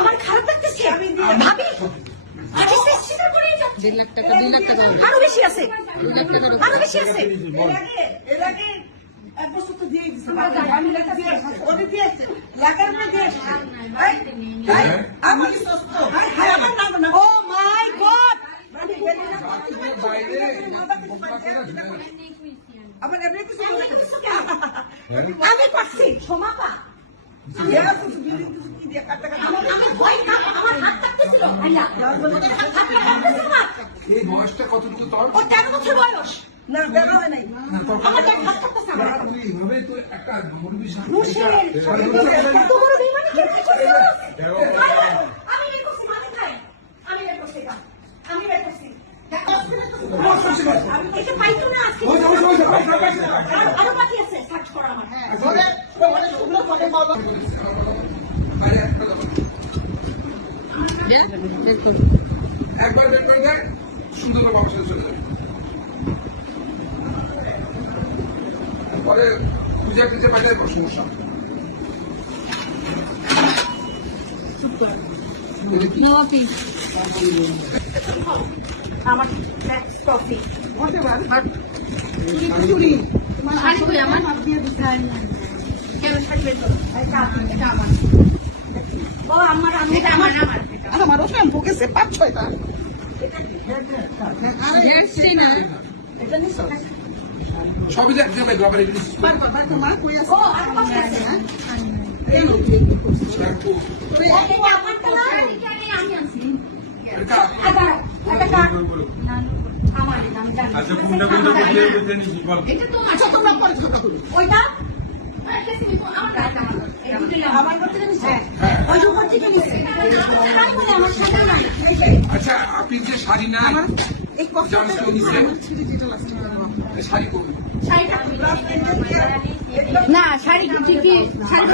আমার খারাপ লাগতেছে ভাবি। 1.5 লাখ টাকা 2 লাখ টাকা আরো বেশি আছে, আরো বেশি আছে। এক বছর তো দিয়ে দিচ্ছে, আমি লেখা দিয়ে আসছি, ওদের দিয়ে আসছে, লেখার উপরে দিয়ে আসছে। আমি আমার নাম না। ও মাই গড, আমার এমনি কিছু আমি পাচ্ছি ক্ষমাপা। আমি ভয় না, আমার হাত কাঁপতেছিল ভাইয়া। এই বয়সটা কতটুকু তোর? ও 13 বছর বয়স। না বেরো হয় নাই। আমার হাত কাঁপতেছে আমার। তুই এইভাবে তো একটা মুরগি এত বড় বেইমানি কে করছে? আমি বের করছি, মানে খাই আমি বের করছি, আমি বের করছি। এটা পাইতো না আজকে, আরো বাকি আছে সার্চ করা আমার। একবার বের করে দেখ, সুন্দর বাবার সাথে চলে যাবে। পরে খুঁজে খুঁজে পাঠালে বড় সমস্যা। আমার নেক্সট কফি চুরি শাড়ি কই আমার? দিয়ে দিচ্ছেন কেন শাড়ি বের করো? এটা আমার। ও আমার, এটা আমার। আমারও শ্যাম্পু গেছে 5-6টা। এটা নিছো? সবই দেখ দেবে বাবার ইংলিশ মা কই আছে? ও আরো বাকি আছে। শ্যাম্পু এটা আমারটা না, আমি আনছি। এটা এটা কার? আমার, আমি জানি। আচ্ছা কোনটা কোনটা বুঝিয়ে বুঝে নিছি বল। এটা তোমার। আচ্ছা তোমরা পরে ঝগড়া করো। ওইটা আমার করতে নিছে, ওই উপর থেকে নিছে। আমার সাথে নাই। আচ্ছা আপনি যে শাড়ি নাই এই কষ্টটা জামা নিছে ছিঁড়ে যেটা লাগছে শাড়ি করুন শাড়িটা না, শাড়ি কি ঠিকই শাড়ি